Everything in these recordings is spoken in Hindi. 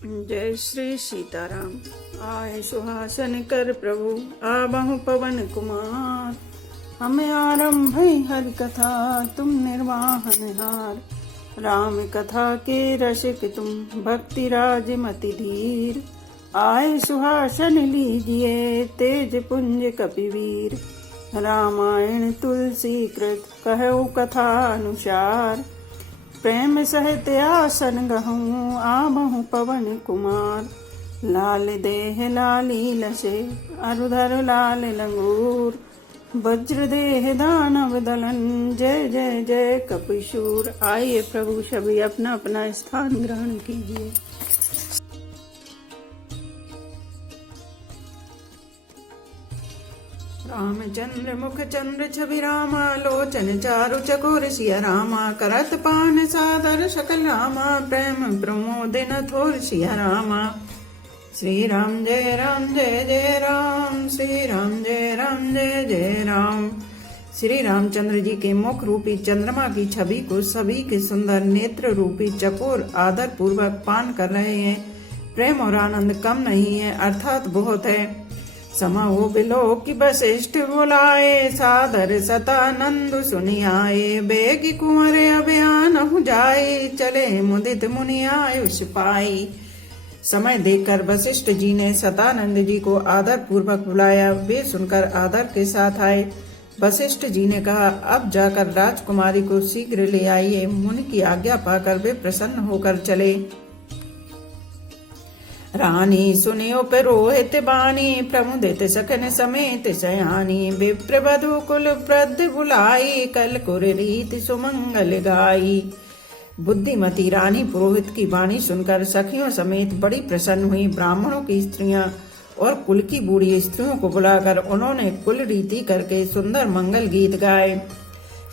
जय श्री सीताराम। आए सुहासन कर प्रभु आबहु पवन कुमार। हमें आरंभ हरि कथा तुम निर्वाहन हार। राम कथा के रसिक तुम भक्ति राज मति धीर। आए सुहासन लीजिए तेज पुंज कपिवीर। रामायण तुलसी कृत कहु कथा अनुसार। प्रेम सहित आसन गहूँ आबहु पवन कुमार। लाल देह लाली लसे अरुधर लाल लंगूर। वज्र देह दानव दलन जय जय जय कपिशूर। आइए प्रभु सभी अपना अपना स्थान ग्रहण कीजिए। रामचंद्र मुख चंद्र छवि रामा। लोचन चारु चकोर सिया रामा। करत पान सादर सकल रामा। प्रेम प्रमोदिन थोर सिया रामा। श्री राम जय जय राम। श्री राम जय जय राम। श्री रामचंद्र जी के मुख रूपी चंद्रमा की छवि को सभी के सुंदर नेत्र रूपी चकोर आदर पूर्वक पान कर रहे हैं। प्रेम और आनंद कम नहीं है अर्थात बहुत है। समाओ बिलो की वशिष्ठ बुलाए। सादर सतानंद सुनियाए। बेगी कुंवर अभियान हो जाए। चले मुदित मुनि आयुष पाई। समय देखकर वशिष्ठ जी ने सतानंद जी को आदर पूर्वक बुलाया। वे सुनकर आदर के साथ आए। वशिष्ठ जी ने कहा, अब जाकर राजकुमारी को शीघ्र ले आइए। मुनि की आज्ञा पाकर वे प्रसन्न होकर चले। रानी सुनियो पे रोहित बानी। प्रमुदित सकन समेत सयानी। विप्र वधु कुल वृद्ध बुलाई। कल कुर रीत सुमंगल गाई। बुद्धिमती रानी पुरोहित की वाणी सुनकर सखियों समेत बड़ी प्रसन्न हुई। ब्राह्मणों की स्त्रियां और कुल की बूढ़ी स्त्रियों को बुलाकर उन्होंने कुल रीति करके सुंदर मंगल गीत गाए।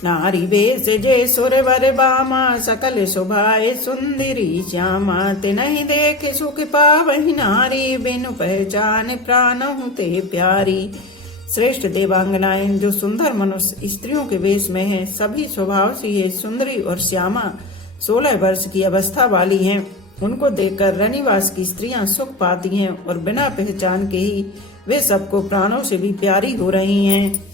नारी बेस जय सुर वर बामा। सकल शोभाए सुंदरी श्यामा। तिनहि देख सुख पावहि नारी। बिनु पहचान प्राणहु ते प्यारी। श्रेष्ठ देवांगनाएं जो सुंदर मनुष्य स्त्रियों के वेश में हैं, सभी स्वभाव से ये सुंदरी और श्यामा 16 वर्ष की अवस्था वाली हैं। उनको देखकर रनिवास की स्त्रियां सुख पाती हैं और बिना पहचान के ही वे सबको प्राणों से भी प्यारी हो रही हैं।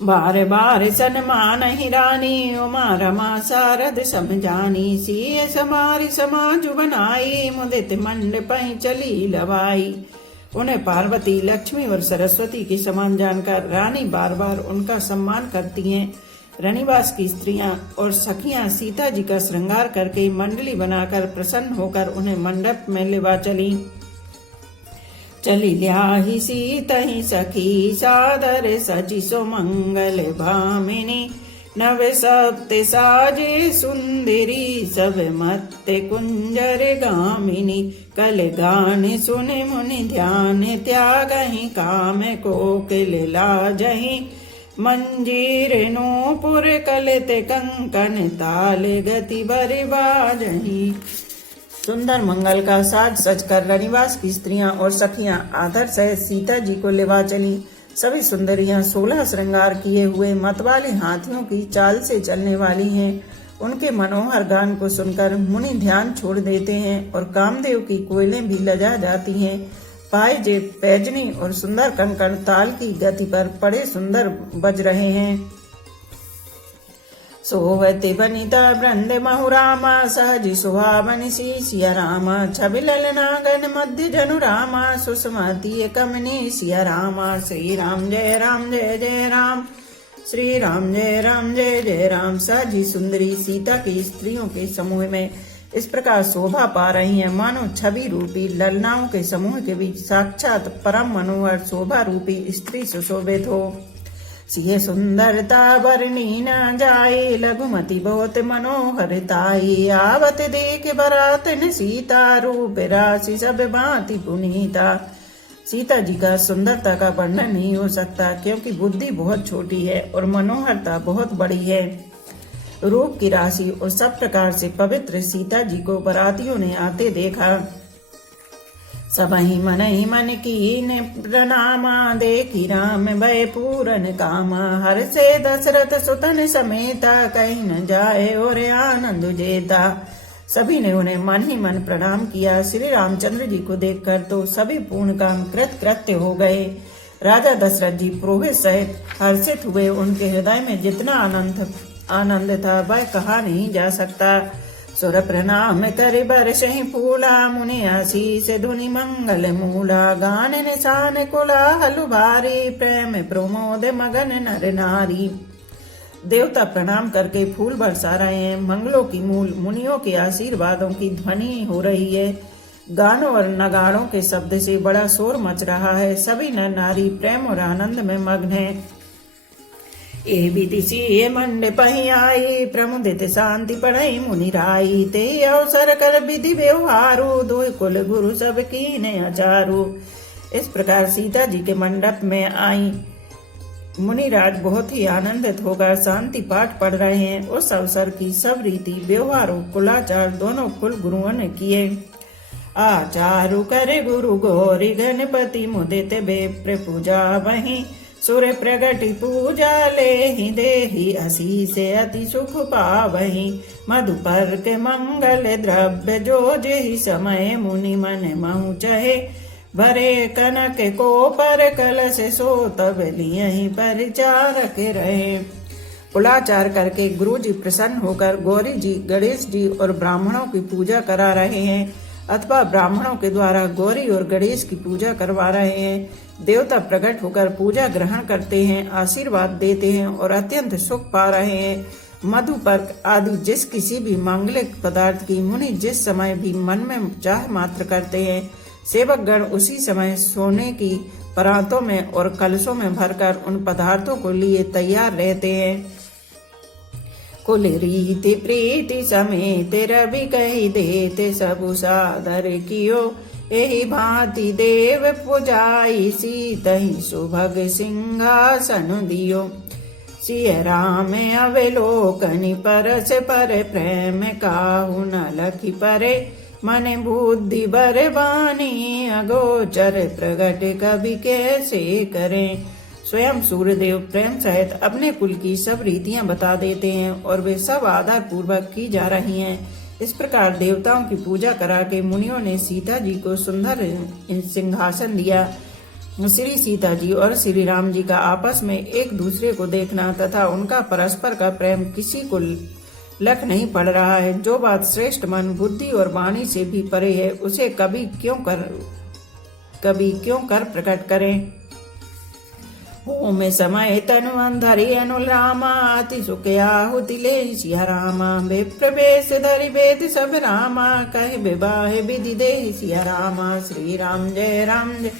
बार बार सन्मान ही रानी। उमा रमा शारद समझानी। सिय समारी समाज बनाई। मुदित मंडप चली लवाई। उन्हें पार्वती लक्ष्मी और सरस्वती के समान जानकर रानी बार बार उनका सम्मान करती हैं। रनिवास की स्त्रियां और सखियां सीता जी का श्रृंगार करके मंडली बनाकर प्रसन्न होकर उन्हें मंडप में लेवा चली। चली ल्याही सीतहि सखी। सादर सजि सुमंगल भामिनी। नव सप्त साजे सुंदरी। सब मत कुंजर गामिनी। कल गान सुने मुनि ध्यान। त्यागहि काम कोकिल लाजहि। मंजीर नूपुर कलित कंकन। ताल गति बर बाजहि। सुंदर मंगल का साज सजकर रनिवास की स्त्रियां और सखियां आदर सहित सीता जी को लेवा चली। सभी सुंदरियां 16 श्रृंगार किए हुए मतवाले हाथियों की चाल से चलने वाली हैं। उनके मनोहर गान को सुनकर मुनि ध्यान छोड़ देते हैं और कामदेव की कोयलें भी लजा जाती हैं। पायजे पैजनी और सुंदर कंकण ताल की गति पर बड़े सुंदर बज रहे हैं। सोवति बनिता वृंद महु रामा। सहजि सुहावनि सिया रामा। छवि ललनागन मध्य जनु रामा। सुषमति कमनी सिया रामा। श्री राम जय जय राम। श्री राम जय जय राम। सहजी सुंदरी सीता की स्त्रियों के समूह में इस प्रकार शोभा पा रही हैं, मानो छवि रूपी ललनाओं के समूह के बीच साक्षात परम मनोहर शोभा रूपी स्त्री सुशोभित हो। सिय सुंदरता बरनी न जाए। लघुमति बहुत मनोहरताई। आवत देख बरातन सीता। रूप राशि सब भांति पुनीता। सीता जी का सुंदरता का वर्णन नहीं हो सकता, क्योंकि बुद्धि बहुत छोटी है और मनोहरता बहुत बड़ी है। रूप की राशि और सब प्रकार से पवित्र सीता जी को बरातियों ने आते देखा। सबहि मनहि मन कीन प्रणामा। देखी राम भय पूरन कामा। हर्षे दशरथ सुतन समेता। कहीं न जाए और आनंद जेता। सभी ने उन्हें मन ही मन प्रणाम किया। श्री रामचंद्र जी को देखकर तो सभी पूर्ण काम कृत्य हो गए। राजा दशरथ जी पुरोहित सहित हर्षित हुए। उनके हृदय में जितना आनंद था वह कहा नहीं जा सकता। सुर प्रणाम कर बरसहि फूला, मुनि आशीष धुनि मंगल मूला। गान निशान कोलाहल भारी, प्रेम प्रमोद मगन नर नारी। देवता प्रणाम करके फूल बरसा रहे हैं। मंगलों की मूल मुनियों के आशीर्वादों की ध्वनि हो रही है। गानों और नगाड़ों के शब्द से बड़ा शोर मच रहा है। सभी नर नारी प्रेम और आनंद में मग्न है। ए विधि सी मंडप ही आई, प्रमुदित शांति पढ़ई मुनि राई। ते अवसर कर विधि व्यवहारू, दो कुल गुरु सब कीने अचारू। इस प्रकार सीता जी के मंडप में आई। मुनिराज बहुत ही आनंदित होकर शांति पाठ पढ़ रहे हैं। उस अवसर की सब रीति व्यवहार और कुलाचार दोनों कुल गुरुओं ने किए। आचारु करे गुरु गौरी, गणपति मुदित बेप्र पूजा वहीं। सुर प्रगति पूजा लेहि, देहि आशीष अति सुख पावहि। मधुपर के मंगल द्रव्य, जो जेहि समय मुनि मन महु चहे। भरे कनक को पर कलश, सो तब लियहि परिचारक रहे। कुलाचार करके गुरु जी प्रसन्न होकर गौरी जी, गणेश जी और ब्राह्मणों की पूजा करा रहे हैं, अथवा ब्राह्मणों के द्वारा गौरी और गणेश की पूजा करवा रहे हैं। देवता प्रकट होकर पूजा ग्रहण करते हैं, आशीर्वाद देते हैं और अत्यंत सुख पा रहे हैं। मधुपर्क आदि जिस किसी भी मांगलिक पदार्थ की मुनि जिस समय भी मन में चाह मात्र करते हैं, सेवक गण उसी समय सोने की परातों में और कलशों में भरकर उन पदार्थों को लिए तैयार रहते हैं। कुल रीति प्रीति समेत रवि कही देते, सबु सादर कियो। एहि भांति देव पुजाई, सीतहि सुभग सिंहासन दियो। सिय राम अवलोकनि, परस पर प्रेम काहू न लखि परे। मन बुद्धि बर बानी, अगोचर प्रगट कवि कैसे करें। स्वयं सूर्यदेव प्रेम सहित अपने कुल की सब रीतियां बता देते हैं और वे सब आदर पूर्वक की जा रही हैं। इस प्रकार देवताओं की पूजा करा के मुनियों ने सीता जी को सुंदर सिंहासन दिया। श्री सीता जी और श्री राम जी का आपस में एक दूसरे को देखना तथा उनका परस्पर का प्रेम किसी को लख नहीं पड़ रहा है। जो बात श्रेष्ठ मन, बुद्धि और वाणी से भी परे है, उसे कभी क्यों कर प्रकट करें। ओम समय तनु अंधरि अनुल रामा, अति सुख आहुति ले सिया रामा। प्रवेश धरि वेद सब रामा, कह विवाह विधि दे सिया रामा। श्री राम जय राम जय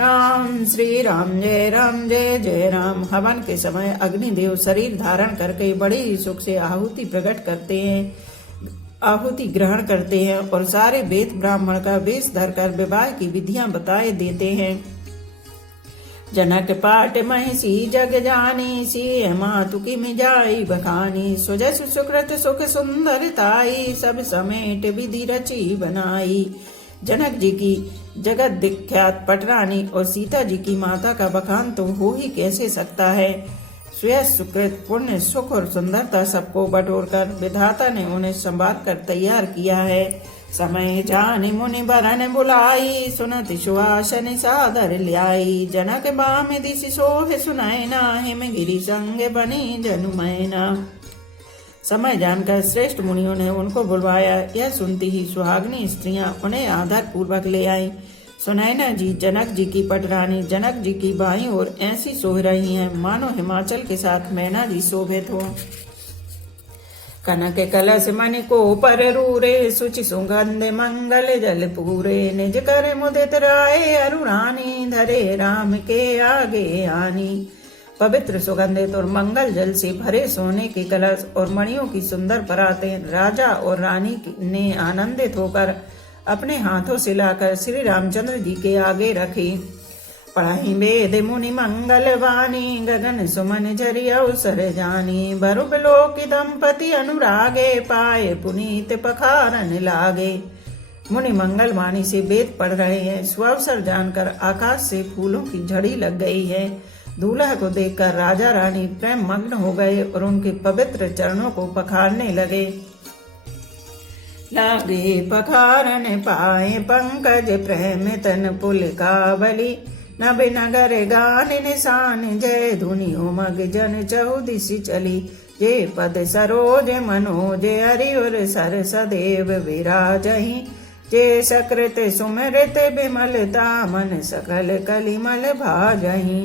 राम, श्री राम जय राम जय जय राम। हवन के समय अग्निदेव शरीर धारण करके बड़े ही सुख से आहुति प्रकट करते हैं, आहुति ग्रहण करते हैं और सारे वेद ब्राह्मण का वेश धरकर विवाह की विधियां बताए देते हैं। जनक पाट महिषी जग जानी, सी मातु की मिजाई बखानी। सुजस सुकृत सुख सुंदरताई, सब समेट विधि रची बनाई। जनक जी की जगत विख्यात पटरानी और सीता जी की माता का बखान तो हो ही कैसे सकता है। स्वयं सुकृत पुण्य सुख और सुंदरता सबको बटोरकर विधाता ने उन्हें संभाल कर तैयार किया है। समय जानि मुनि बरन बुलाई, सुनति सुहासन सादर ल्याई। जनक बाम दिशि सोह सुनैना, हिमगिरि संग बनी जनु मैना। समय जानकर श्रेष्ठ मुनियों ने उनको बुलवाया। यह सुनती ही सुहागनी स्त्रियां उन्हें आदर पूर्वक ले आई। सुनैना जी जनक जी की पटरानी जनक जी की बाईं ओर ऐसी सोह रही हैं मानो हिमाचल के साथ मैना जी शोभित हो। कनक कलश मणि को पर रूरे, सुचि सुगंध मंगल जल पूरे। निज कर मुदित राय अरुरानी, धरे राम के आगे आनी। पवित्र सुगंधित और मंगल जल से भरे सोने के कलश और मणियों की सुंदर परातें राजा और रानी ने आनंदित होकर अपने हाथों से लाकर श्री रामचंद्र जी के आगे रखी। पढ़ाई वेद मुनि मंगल वाणी, गगन सुमन झरि अवसर जानी। बरुब लोक दंपति अनुरागे, पाए पुनीत पखारन लागे। मुनि मंगल वाणी से वेद पढ़ रहे हैं। सुअवसर जानकर आकाश से फूलों की झड़ी लग गई है। दूल्हा को देखकर राजा रानी प्रेम मग्न हो गए और उनके पवित्र चरणों को पखारने लगे। लागे पखारन पाए पंकज प्रेम तन पुलकावली। नभ नगर गान निशान जय धुनि उमग जन चहुदिशि चली। जे पद सरोज मनोज हरिउर सर सदैव विराजहि। जे सकृत सुमृत विमलता मन सकल कलिमल भाजहि।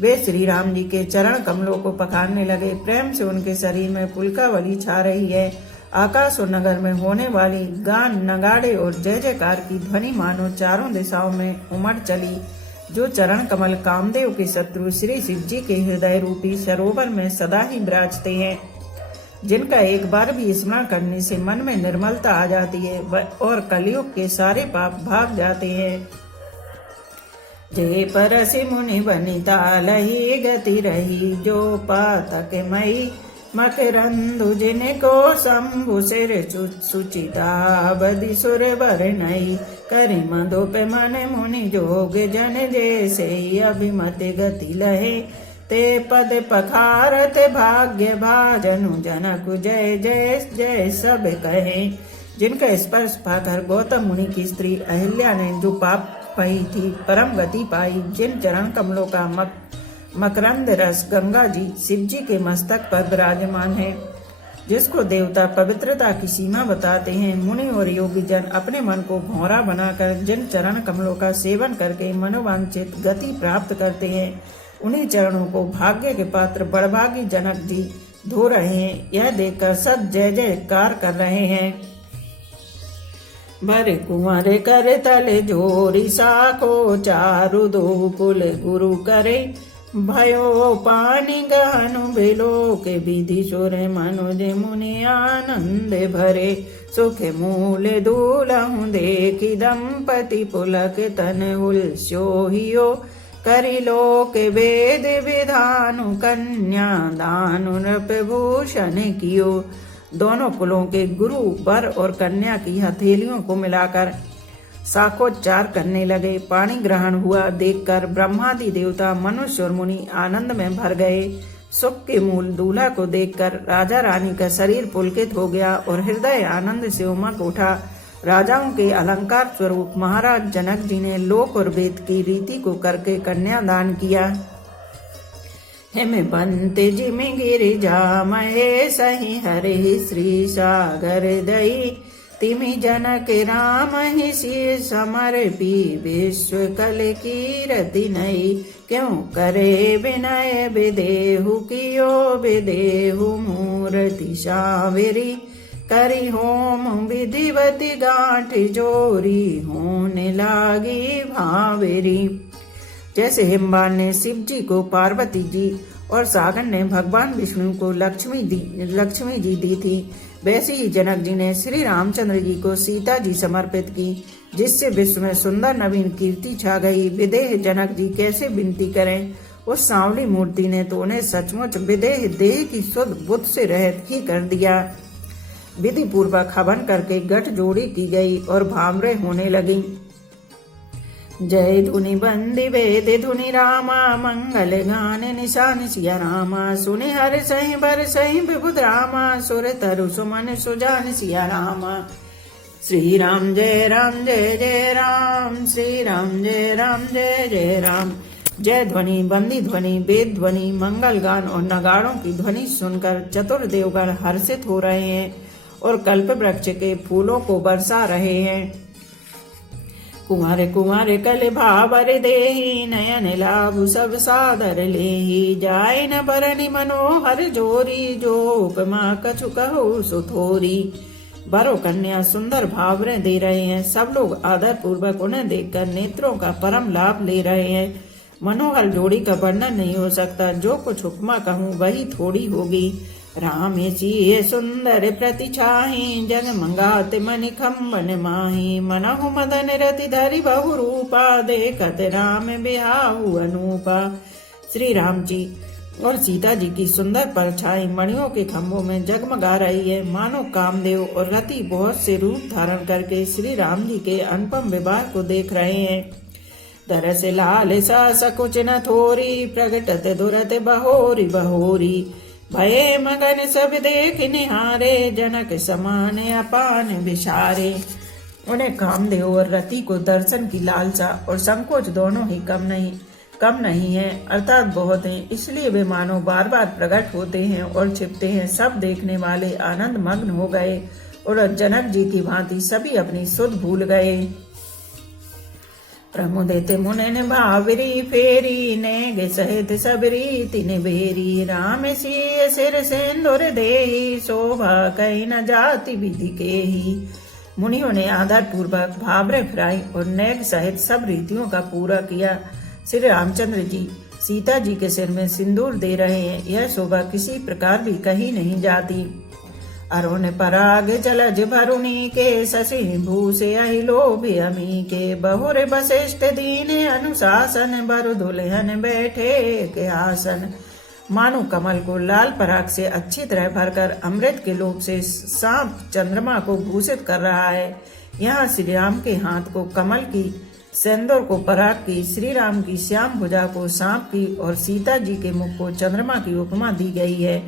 वे श्री राम जी के चरण कमलों को पखारने लगे। प्रेम से उनके शरीर में पुलकावली छा रही है। आकाश और नगर में होने वाली गान नगाड़े और जय जयकार की ध्वनि मानो चारों दिशाओं में उमड़ चली। जो चरण कमल कामदेव के शत्रु श्री शिव जी के हृदय रूपी सरोवर में सदा ही विराजते हैं, जिनका एक बार भी स्मरण करने से मन में निर्मलता आ जाती है और कलयुग के सारे पाप भाग जाते हैं। जय परसि मुनि वनिता लही गति रही। जो पातक मई मकरंदु जिनको शंभु सिर सुचिता बदि सुर बर नई। करि मधुप मन मुनि जोग जन जैसे अभिमति गति लहे। ते पद पखारत भाग्य भाजनु जनक जय जय जय सब कहे। जिनका स्पर्श पाकर गौतम मुनि की स्त्री अहिल्या ने जो पाप पाई थी परम गति पाई। जिन चरण कमलों का मकरंद रस गंगा जी शिव जी के मस्तक पर विराजमान है, जिसको देवता पवित्रता की सीमा बताते हैं। मुनि और योगी जन अपने मन को भौरा बनाकर जिन चरण कमलों का सेवन करके मनोवांछित गति प्राप्त करते हैं, उन्हीं चरणों को भाग्य के पात्र बड़भागी जनक जी धो रहे हैं। यह देखकर सब जय जयकार कर रहे हैं। भर कुंवर कर तले जोरी साको चारु दो कुल गुरु करे। भयो पानी गहनु बिलो के विधि सुर मनुज मुनि आनंद भरे। सुख मूल दूलहु देखी दंपति पुलक तन हुल्सोहियो। करि लोक वेद विधानु कन्या दानु नृपभूषण कियो। दोनों कुलों के गुरु वर और कन्या की हथेलियों को मिलाकर साकोच्चार करने लगे। पाणी ग्रहण हुआ देखकर ब्रह्मादि देवता मनुष्य और मुनि आनंद में भर गए। सुख के मूल दूल्हा को देखकर राजा रानी का शरीर पुलकित हो गया और हृदय आनंद से उमड़ उठा। राजाओं के अलंकार स्वरूप महाराज जनक जी ने लोक और वेद की रीति को करके कन्यादान किया। हिम बंत जिमि गिरिजा महेश ही हरे श्री सागर दई। तिमि जनक राम ही शीश समर्पी विश्व कल कीरति नई। क्यों करे विनय विदेहु कियो विदेहु मूर्ति सावेरी। करी होम विधिवति गांठ जोरी होने लागी भावेरी। जैसे हिमवान ने शिव जी को पार्वती जी और सागर ने भगवान विष्णु को लक्ष्मी जी दी थी, वैसे ही जनक जी ने श्री रामचंद्र जी को सीता जी समर्पित की, जिससे विश्व में सुंदर नवीन कीर्ति छा गई। विदेह जनक जी कैसे विनती करें, उस सांवली मूर्ति ने तो उन्हें सचमुच विदेह देह की शुद्ध बुद्ध से रहित ही कर दिया। विधि पूर्वक हवन करके गठ जोड़ी की गई और भामरे होने लगी। जय धुनि बंदी वेद धुनि रामा मंगल गान निशान सिया रामा। सुनि हर सही बर सही विबुध रामा सुर तरु सुमन सुजान सिया रामा। श्री राम जय राम जय जय राम। श्री राम जय राम जय जय राम। जय ध्वनि बंदी ध्वनि वेद ध्वनि मंगल गान और नगाड़ों की ध्वनि सुनकर चतुर देवगण हर्षित हो रहे हैं और कल्प वृक्ष के फूलों को बरसा रहे हैं। कुंवर कुंवर कल भावर देहि नयन लाभ सब सादर लेहि। जाय न बरनि मनोहर जोरी जो उपमा कछु कहु सुथोरी। वरो कन्या सुंदर भावरे दे रहे हैं। सब लोग आदर पूर्वक उन्हें देखकर नेत्रों का परम लाभ ले रहे हैं। मनोहर जोड़ी का वर्णन नहीं हो सकता। जो कुछ उपमा कहूँ वही थोड़ी होगी। राम जी सुंदर प्रति छाही जग मंगात मनि खम्बन माही। मनहु मदन रति धरि बहु रूपा देखत राम बिहाहु अनूपा। श्री राम जी और सीता जी की सुंदर परछाई मणियों के खम्भों में जगमगा रही है। मानो कामदेव और रति बहुत से रूप धारण करके श्री राम जी के अनुपम विवाह को देख रहे हैं। दरस लाल सा सकुच न थोरी प्रगटत दुरत बहोरी बहोरी। भये मगन सब देख निहारे, जनक समान अपान विचारे। उन्हें कामदेव और रति को दर्शन की लालसा और संकोच दोनों ही कम नहीं है, अर्थात बहुत हैं, इसलिए वे मानो बार बार प्रकट होते हैं और छिपते हैं। सब देखने वाले आनंद मग्न हो गए और जनक जी की भांति सभी अपनी सुध भूल गए। प्रमुदित मुनि भावरी फेरी, नेग सहित सबरी तिन बेरी। राम सिय सिर सिंदूर देहि, शोभा कही न जाति विधि केहि। मुनियों ने आदर पूर्वक भावरे फिराई और नेग सहित सब रीतियों का पूरा किया। श्री रामचंद्र जी सीता जी के सिर में सिंदूर दे रहे हैं, यह शोभा किसी प्रकार भी कही नहीं जाती। अरुण पराग जलज भरुणी के, शशि भूषे अहिलोभ अमी के। बहुर वशिष्ठ दीन अनुशासन, बर दुल्हन बैठे के आसन। मानो कमल को लाल पराग से अच्छी तरह भरकर अमृत के लोभ से सांप चंद्रमा को भूषित कर रहा है। यहाँ श्री राम के हाथ को कमल की, सिंदूर को पराग की, श्री राम की श्याम भुजा को सांप की और सीता जी के मुख को चंद्रमा की उपमा दी गई है।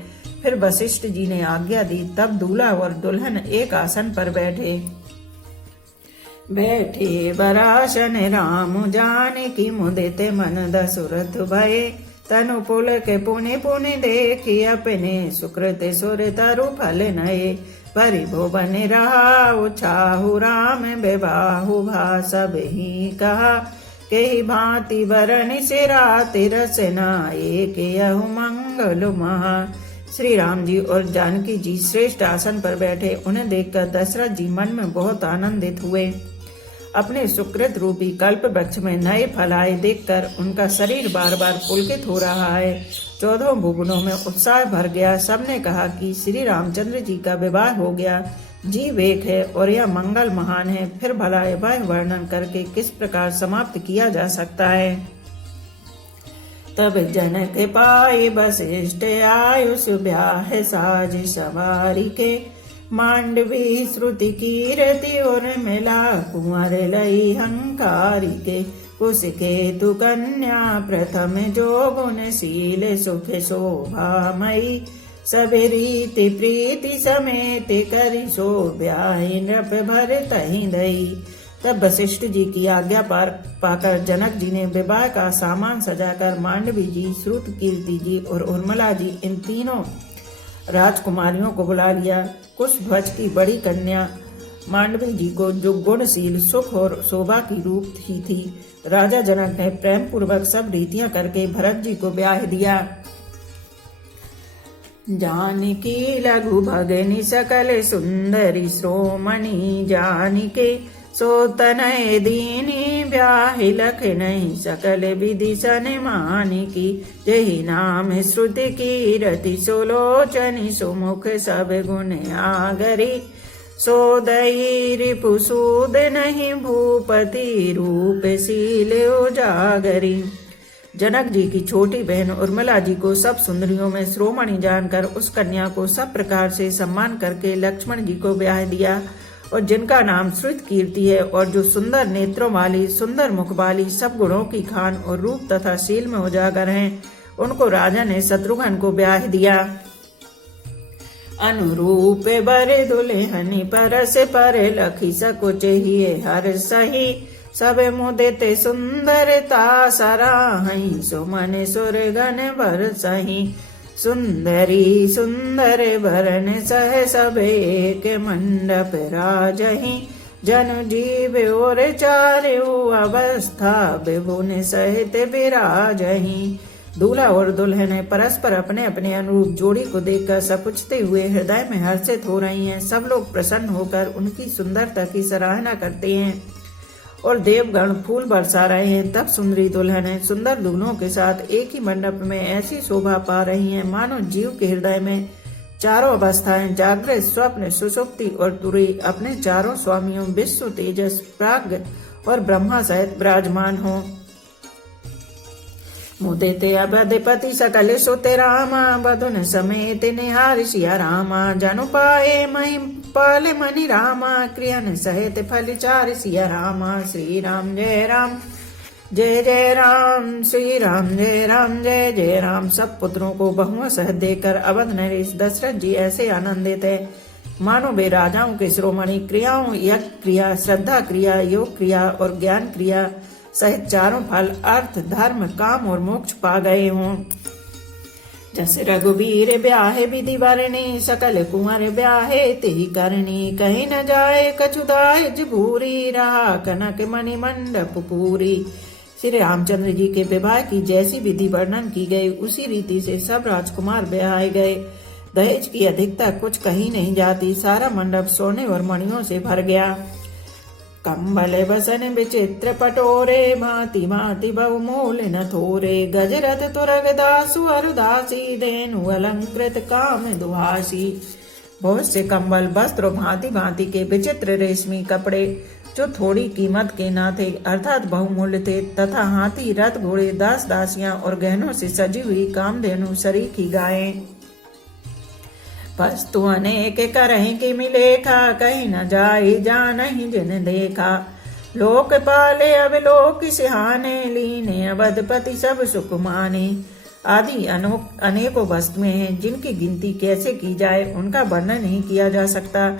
फिर वशिष्ठ जी ने आज्ञा दी, तब दूल्हा और दुल्हन एक आसन पर बैठे। बैठे बरासन राम जानकी, मुदित मन दशरथ भये। तनु पुल के पुनि पुनि देखी, अपने सुकृत सुर तरु फल नये। परिभुवन रहा उछाहु, राम विबाहु भा सब ही कहा। केहि भांति बरन सिरा तिरसना, एक यहु मंगल महा। श्री राम जी और जानकी जी श्रेष्ठ आसन पर बैठे। उन्हें देखकर दशरथ जी मन में बहुत आनंदित हुए। अपने सुकृत रूपी कल्प वृक्ष में नए फल आए देखकर उनका शरीर बार बार पुलकित हो रहा है। 14 भुवनों में उत्साह भर गया। सबने कहा कि श्री रामचंद्र जी का विवाह हो गया। जीव एक है और यह मंगल महान है। फिर भला वह वर्णन करके किस प्रकार समाप्त किया जा सकता है। तब जनक पाए वशिष्ठ आयुष, ब्याह साज सवारी के। मांडवी श्रुति कीरति और मिला, कुंवर लई हंकारी के। कुश केतु कन्या प्रथम जो गुणशील, सुख शोभामयी। सब रीति प्रीति समेत करि, सो ब्याह नृप भर तहि दई। तब वशिष्ठ जी की आज्ञा पाकर जनक जी ने विवाह का सामान सजाकर मांडवी जी, श्रुत कीर्ति जी और उर्मिला जी, इन तीनों राजकुमारियों को बुला लिया। कुश ध्वज की बड़ी कन्या मांडवी जी को, जो गुणशील, सुख और शोभा की रूप ही थी, राजा जनक ने प्रेम पूर्वक सब रीतियां करके भरत जी को ब्याह दिया। जानकी लघु भगनी सकल सुंदरी, श्रोमणी जानिके। सो तनय दीनी ब्याहि लख नहीं, सकल विधि सन मानिकी। जहि नाम श्रुति कीरति, सुलोचनी सुमुख सब गुण आगरी। सो दई रिपु सूद नहीं, भूपति रूप शील उजागरी। जनक जी की छोटी बहन उर्मिला जी को सब सुंदरियों में श्रोमणी जानकर उस कन्या को सब प्रकार से सम्मान करके लक्ष्मण जी को ब्याह दिया। और जिनका नाम श्रुत कीर्ति है और जो सुंदर नेत्रों वाली, सुंदर मुख वाली, सब गुणों की खान और रूप तथा शील में उजागर हैं, उनको राजा ने शत्रुघ्न को ब्याह दिया। अनुरूप बर दुल्हनी, परस पर लखी सकुच हिये हर सही। सब मुदित सुंदरता सराहई, सुमन सुरगन बर सही। सुंदरी सुंदर भरण सह सब एक, मंडप राजहि। जन जीव और चारु अवस्था, विभुन सहित विराजहि। दूल्हा और दुल्हन परस्पर अपने अपने अनुरूप जोड़ी को देखकर सकुचते हुए हृदय में हर्षित हो रही हैं। सब लोग प्रसन्न होकर उनकी सुंदरता की सराहना करते हैं और देवगण फूल बरसा रहे हैं। तब सुंदरी दुल्हनें सुंदर दूल्हों के साथ एक ही मंडप में ऐसी शोभा पा रही हैं, मानो जीव के हृदय में चारों अवस्थाएं, जागृत, स्वप्न, सुषुप्ति और तुरी, अपने चारों स्वामियों विश्व, तेजस, प्राज्ञ और ब्रह्मा सहित विराजमान हो। मुदित अवधिपति सकल सुत रामा, बधुन समेत निहार सिया रामा। जनु पाए महिपाल मणि रामा, क्रियन सहित फल चार सिया रामा। श्री राम जय राम जय जय राम श्री राम, जय राम जय जय राम। सब पुत्रों को बहुओं सहित देकर अवध नरेश दशरथ जी ऐसे आनंदित है मानो वे राजाओं के शिरोमणि क्रियाओं, यज्ञ क्रिया, श्रद्धा क्रिया, योग क्रिया और ज्ञान क्रिया सहित चारों फल अर्थ, धर्म, काम और मोक्ष पा गए हों। जस रघुबीर ब्याहे विधि वरणी, सकल कुंवर ब्याहे तेहि करणी। कहीं न जाए कछुदाय भूरी, रहा कनक मणि मंडप पूरी। श्री रामचंद्र जी के विवाह की जैसी विधि वर्णन की गई उसी रीति से सब राजकुमार ब्याहे गए। दहेज की अधिकता कुछ कही नहीं जाती। सारा मंडप सोने और मणियों से भर गया। कंबल बसन विचित्र पटोरे, भांति भांति बहुमूल न थोरे। गजरथ तुरग दासु अरुदासी, धेनु अलंकृत काम दुहासी। बहुत से कंबल, वस्त्र, भांति भांति के विचित्र रेशमी कपड़े जो थोड़ी कीमत के न थे अर्थात बहुमूल्य थे, तथा हाथी, रथ, घोड़े, दास दासियां और गहनों से सजी हुई कामधेनु सरीखी गायें। वस्तु अनेक करहीं की मिलेखा, कहीं न जाई जानहि जिन देखा। लोक पाले अब लोक सिहाने, लीने अवधपति सब सुख माने। आदि अनेकों वस्तुएं हैं जिनकी गिनती कैसे की जाए, उनका वर्णन नहीं किया जा सकता।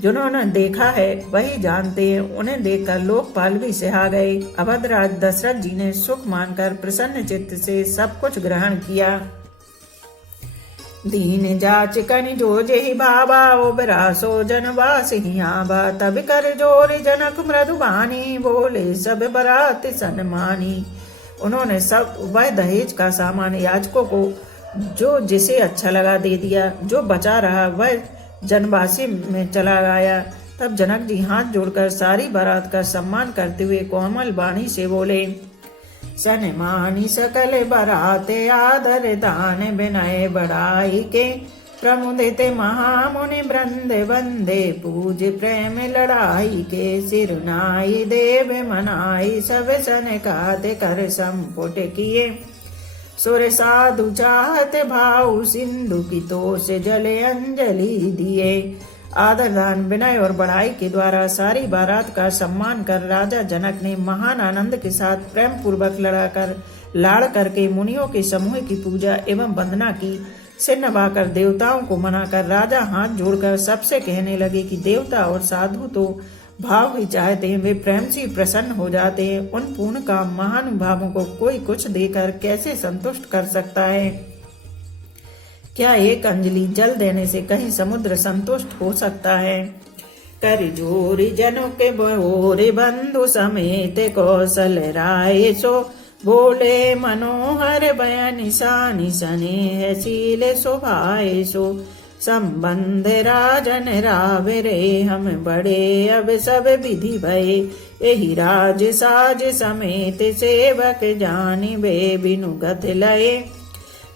जिन्होंने देखा है वही जानते हैं। उन्हें देखकर लोकपाल भी सिहा गए। अवधराज दशरथ जी ने सुख मानकर प्रसन्न चित्त से सब कुछ ग्रहण किया। दीन जाच कनि जो जेहि बाबा, उबरा सो जनवास ही आबा। तब कर जोर जनक मृदुबानी, बोले सब बरात सन्मानी। उन्होंने सब वह दहेज का सामान याचकों को जो जिसे अच्छा लगा दे दिया। जो बचा रहा वह जनवासी में चला गया। तब जनक जी हाथ जोड़कर सारी बारात का सम्मान करते हुए कोमल वाणी से बोले, सन्मानी सकल बराते, आदर दान विनय बढ़ाई के। प्रमुदित महामुनि वृंद वंदे, पूज प्रेम लड़ाई के। सिरनाई देव मनाई, सब सनकात कर संपुट किए। सुर साधु चाहत भाव, सिंधु की तो से जले अंजलि दिए। आदर दान विनय और बढ़ाई के द्वारा सारी बारात का सम्मान कर राजा जनक ने महान आनंद के साथ प्रेम पूर्वक लाड़ करके मुनियों के समूह की पूजा एवं वंदना की। सिर नवाकर देवताओं को मनाकर राजा हाथ जोड़कर सबसे कहने लगे कि देवता और साधु तो भाव ही चाहते हैं, वे प्रेम से प्रसन्न हो जाते हैं। उन पूर्ण काम महानुभावों को कोई कुछ देकर कैसे संतुष्ट कर सकता है? क्या एक अंजलि जल देने से कहीं समुद्र संतुष्ट हो सकता है? कर जोरी जनों के बोरे बंधु समेत कौशल राय सो। बोले मनोहर बयान सानि स्नेह शील शोभाए सो। संबंध राजन रावे रे, हम बड़े अब सब विधि भये। एहि राज साज समेत सेवक जानी बे, बिनु गत लये।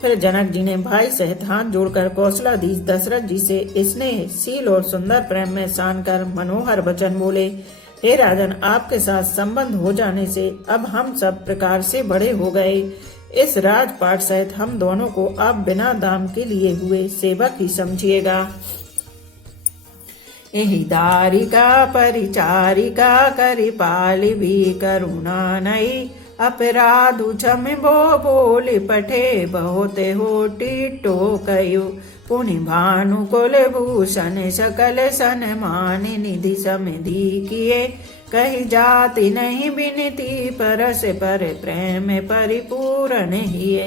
फिर जनक जी ने भाई सहित हाथ जोड़कर कौशलाधीश दशरथ जी से स्नेह शील और सुंदर प्रेम में सान कर मनोहर वचन बोले, हे राजन, आपके साथ संबंध हो जाने से अब हम सब प्रकार से बड़े हो गए। इस राजपाट सहित हम दोनों को आप बिना दाम के लिए हुए सेवक ही समझिएगा। एहि दारिका परिचारिका, करि पालि भी करुणा नई। अपराधु क्षम बो बोल पठे, बहुत होटी टोकयु। पुनि भानु कुल भूषण, सकल सन्मान निधि समधि किए। कही जाति नहीं बिनती, परस पर प्रेम परिपूर्ण हिये।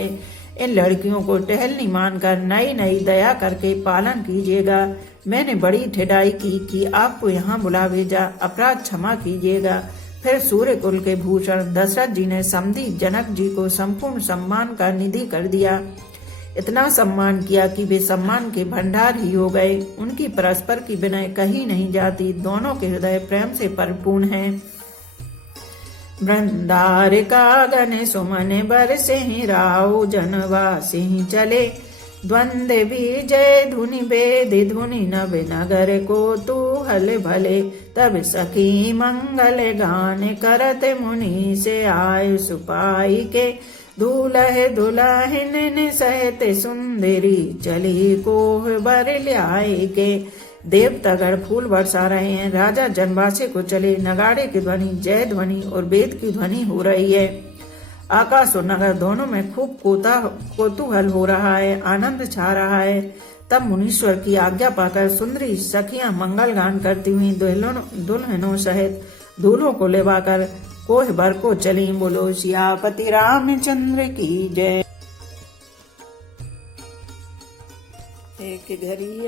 इन लड़कियों को टहलनी मानकर नई नई दया करके पालन कीजिएगा। मैंने बड़ी ठेडाई की कि आपको यहाँ बुला भेजा, अपराध क्षमा कीजिएगा। फिर सूर्य कुल के भूषण दशरथ जी ने समधी जनक जी को संपूर्ण सम्मान का निधि कर दिया। इतना सम्मान किया कि वे सम्मान के भंडार ही हो गए। उनकी परस्पर की विनय कही नहीं जाती। दोनों के हृदय प्रेम से परिपूर्ण हैं। वृंदार का गण सुमन बरसे ही, राव जनवासी ही चले। द्वंद विजय धुनि वेद धुनि, नभ नगर को तू हल भले। तब सखी मंगल गान करत, मुनि से आय सुपाई के। दूल्हे दुल्हन सहित सुंदरी, चली कोह बर ल्याए के। देवतागण फूल बरसा रहे हैं। राजा जनवासी को चले। नगाड़े की ध्वनि, जय ध्वनि और वेद की ध्वनि हो रही है। आकाश और नगर दोनों में खूब कौतूहल हो रहा है, आनंद छा रहा है। तब मुनीश्वर की आज्ञा पाकर सुंदरी सखियां मंगल गान करती हुई दुल्हनों सहित दूल्हों को लेवाकर कोह भर को चली। बोलो सियापति रामचंद्र की जय। एक घड़ी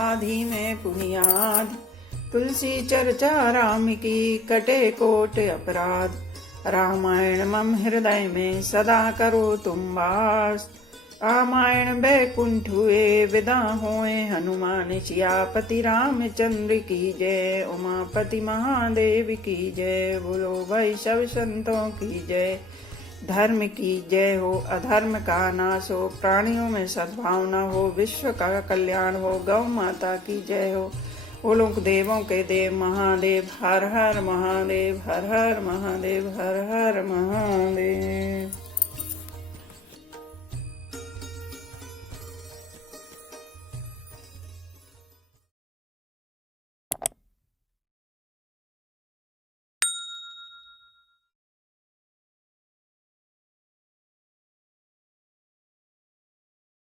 आधी में पुनियाद, तुलसी चर्चा राम की कटे कोट अपराध। रामायण मम हृदय में सदा करो तुम वास, रामायण बैकुंठ हुए विदा होए हनुमान। सियापति रामचंद्र की जय, उमापति महादेव की जय। बोलो भाई सब संतों की जय। धर्म की जय हो, अधर्म का नाश हो, प्राणियों में सद्भावना हो, विश्व का कल्याण हो, गौ माता की जय हो। बोलो देवों के देव महादेव, हर हर महादेव, हर हर महादेव, हर हर महादेव।